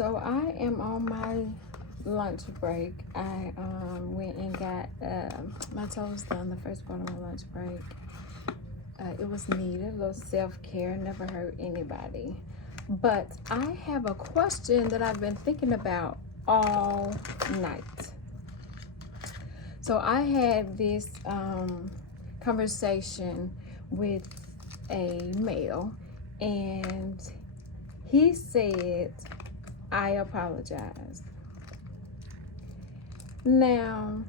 So I am on my lunch break. I went and got my toes done the first part of my lunch break. It was needed, a little self-care, never hurt anybody. But I have a question that I've been thinking about all night. So I had this conversation with a male, and he said, I apologize. Now,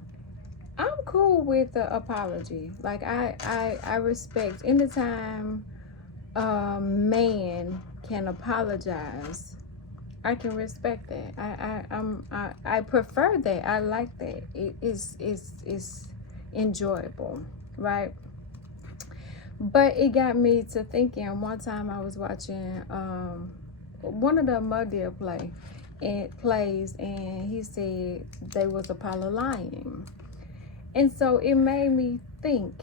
I'm cool with the apology. Like I respect anytime a man can apologize. I can respect that. I prefer that. I like that. It's enjoyable, right? But it got me to thinking. One time I was watching one of the Muddeer plays, and he said they was apolo-lying. And so it made me think,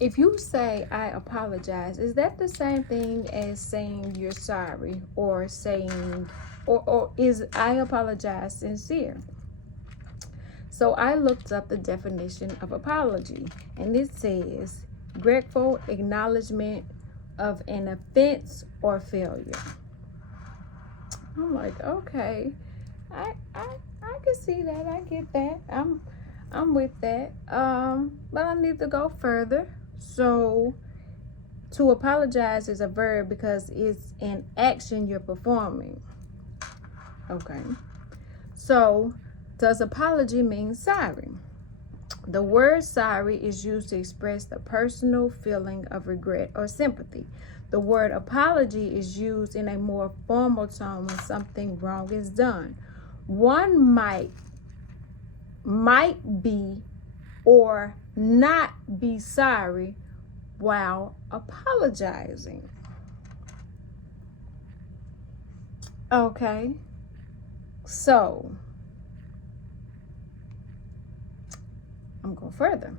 if you say I apologize, is that the same thing as saying you're sorry, or saying, or is I apologize sincere? So I looked up the definition of apology, and it says grateful acknowledgement of an offense or failure. I'm like, okay, I can see that. I get that. I'm with that. But I need to go further. So to apologize is a verb because it's an action you're performing. Okay. So does apology mean sorry? The word sorry is used to express the personal feeling of regret or sympathy. The word apology is used in a more formal tone when something wrong is done. One might be or not be sorry while apologizing. Okay, so I'm going further.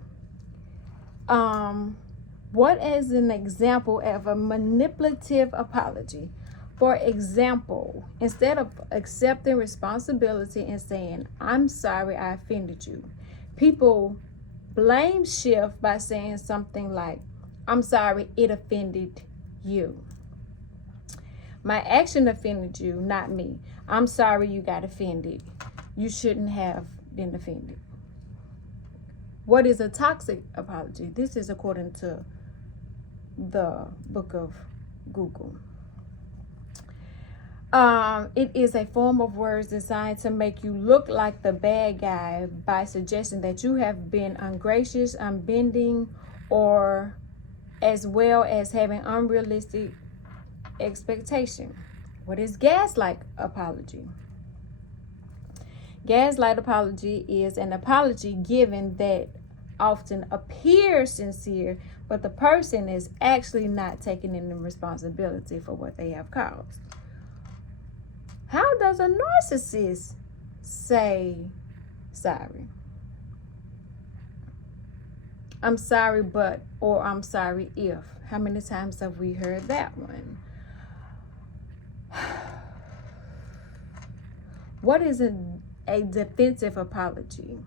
What is an example of a manipulative apology? For example, instead of accepting responsibility and saying, I'm sorry I offended you, people blame shift by saying something like, I'm sorry it offended you. My action offended you, not me. I'm sorry you got offended. You shouldn't have been offended. What is a toxic apology? This is according to the book of Google. It is a form of words designed to make you look like the bad guy by suggesting that you have been ungracious, unbending, or as well as having unrealistic expectation. What is gaslight apology? Gaslight apology is an apology given that often appears sincere, but the person is actually not taking any responsibility for what they have caused. How does a narcissist say sorry? I'm sorry, but, or I'm sorry if. How many times have we heard that one? What is a defensive apology?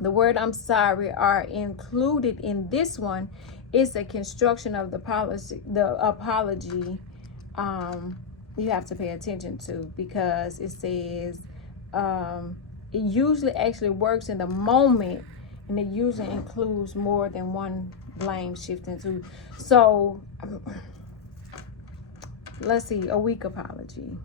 The word I'm sorry are included in this one. It's a construction of the apology you have to pay attention to, because it says it usually actually works in the moment, and it usually includes more than one blame shifting to. So let's see, a weak apology.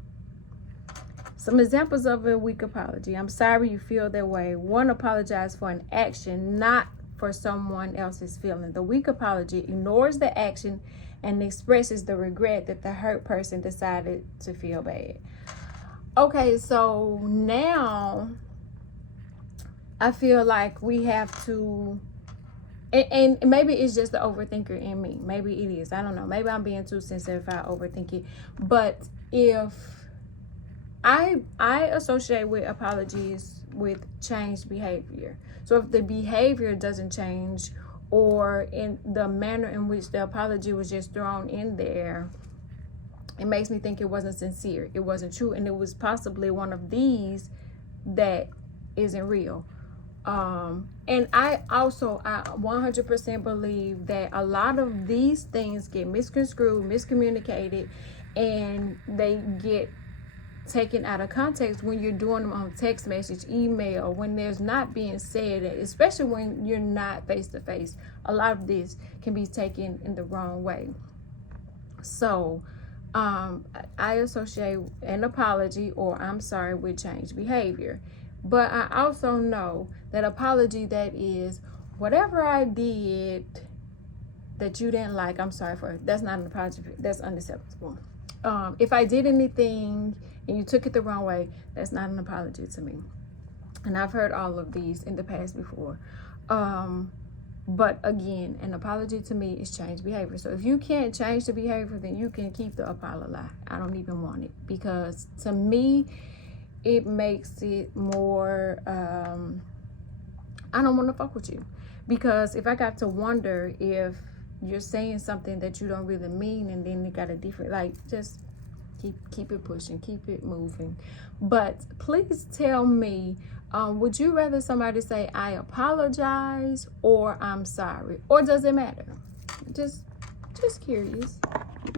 Some examples of a weak apology. I'm sorry you feel that way. One, apologize for an action, not for someone else's feeling. The weak apology ignores the action and expresses the regret that the hurt person decided to feel bad. Okay, so now I feel like we have to, and maybe it's just the overthinker in me. Maybe it is. I don't know. Maybe I'm being too sensitive if I overthink it. But if I associate with apologies with changed behavior. So if the behavior doesn't change, or in the manner in which the apology was just thrown in there, it makes me think it wasn't sincere, it wasn't true, and it was possibly one of these that isn't real. And I 100% believe that a lot of these things get misconstrued, miscommunicated, and they get taken out of context when you're doing them on text message, email, when there's not being said, especially when you're not face to face. A lot of this can be taken in the wrong way. So I associate an apology or I'm sorry with changed behavior. But I also know that apology, that is whatever I did that you didn't like, I'm sorry for it. That's not an apology. That's unacceptable. If I did anything and you took it the wrong way, that's not an apology to me. And I've heard all of these in the past before. But again, an apology to me is changed behavior. So if you can't change the behavior, then you can keep the apolo-lie. I don't even want it, because to me, it makes it more, I don't want to fuck with you. Because if I got to wonder if you're saying something that you don't really mean, and then you got a different, like, just keep it pushing, keep it moving. But please tell me, would you rather somebody say I apologize or I'm sorry, or does it matter? Just curious.